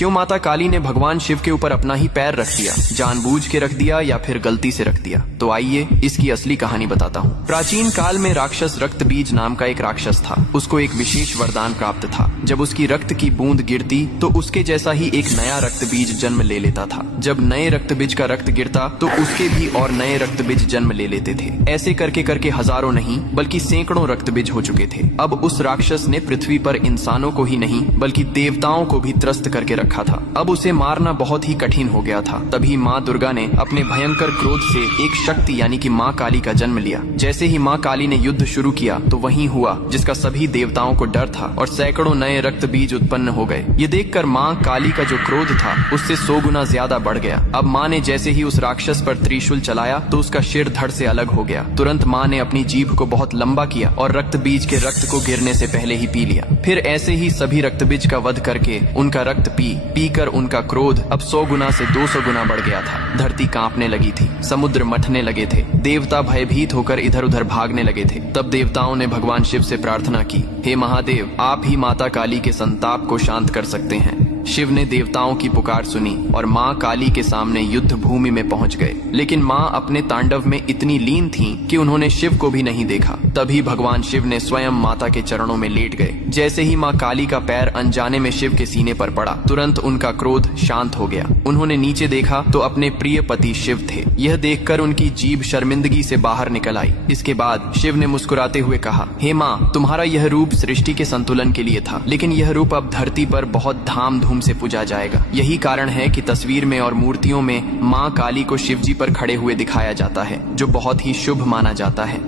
क्यों माता काली ने भगवान शिव के ऊपर अपना ही पैर रख दिया? जानबूझ के रख दिया या फिर गलती से रख दिया? तो आइए इसकी असली कहानी बताता हूँ। प्राचीन काल में राक्षस रक्त बीज नाम का एक राक्षस था। उसको एक विशेष वरदान प्राप्त था। जब उसकी रक्त की बूंद गिरती तो उसके जैसा ही एक नया रक्त बीज जन्म ले लेता था। जब नए रक्त बीज का रक्त गिरता तो उसके भी और नए रक्त बीज जन्म ले लेते थे। ऐसे करके करके हजारों नहीं बल्कि सैकड़ों रक्त बीज हो चुके थे। अब उस राक्षस ने पृथ्वी पर इंसानों को ही नहीं बल्कि देवताओं को भी त्रस्त करके रखा था। अब उसे मारना बहुत ही कठिन हो गया था। तभी माँ दुर्गा ने अपने भयंकर क्रोध से एक शक्ति यानी कि माँ काली का जन्म लिया। जैसे ही माँ काली ने युद्ध शुरू किया तो वही हुआ जिसका सभी देवताओं को डर था और सैकड़ों नए रक्त बीज उत्पन्न हो गए। ये देखकर माँ काली का जो क्रोध था उससे 100 गुना ज्यादा बढ़ गया। अब माँ ने जैसे ही उस राक्षस पर त्रिशूल चलाया तो उसका सिर धड़ से अलग हो गया। तुरंत माँ ने अपनी जीभ को बहुत लंबा किया और रक्त बीज के रक्त को गिरने से पहले ही पी लिया। फिर ऐसे ही सभी रक्त बीज का वध करके उनका रक्त पी कर उनका क्रोध अब 100 गुना से 200 गुना बढ़ गया था। धरती कांपने लगी थी, समुद्र मथने लगे थे, देवता भयभीत होकर इधर उधर भागने लगे थे। तब देवताओं ने भगवान शिव से प्रार्थना की, हे महादेव, आप ही माता काली के संताप को शांत कर सकते हैं। शिव ने देवताओं की पुकार सुनी और माँ काली के सामने युद्ध भूमि में पहुंच गए। लेकिन माँ अपने तांडव में इतनी लीन थीं कि उन्होंने शिव को भी नहीं देखा। तभी भगवान शिव ने स्वयं माता के चरणों में लेट गए। जैसे ही माँ काली का पैर अनजाने में शिव के सीने पर पड़ा, तुरंत उनका क्रोध शांत हो गया। उन्होंने नीचे देखा तो अपने प्रिय पति शिव थे। यह देखकर उनकी जीभ शर्मिंदगी से बाहर निकल आई। इसके बाद शिव ने मुस्कुराते हुए कहा, हे माँ, तुम्हारा यह रूप सृष्टि के संतुलन के लिए था, लेकिन यह रूप अब धरती पर बहुत धाम धूम से पूजा जाएगा। यही कारण है कि तस्वीर में और मूर्तियों में माँ काली को शिवजी पर खड़े हुए दिखाया जाता है, जो बहुत ही शुभ माना जाता है।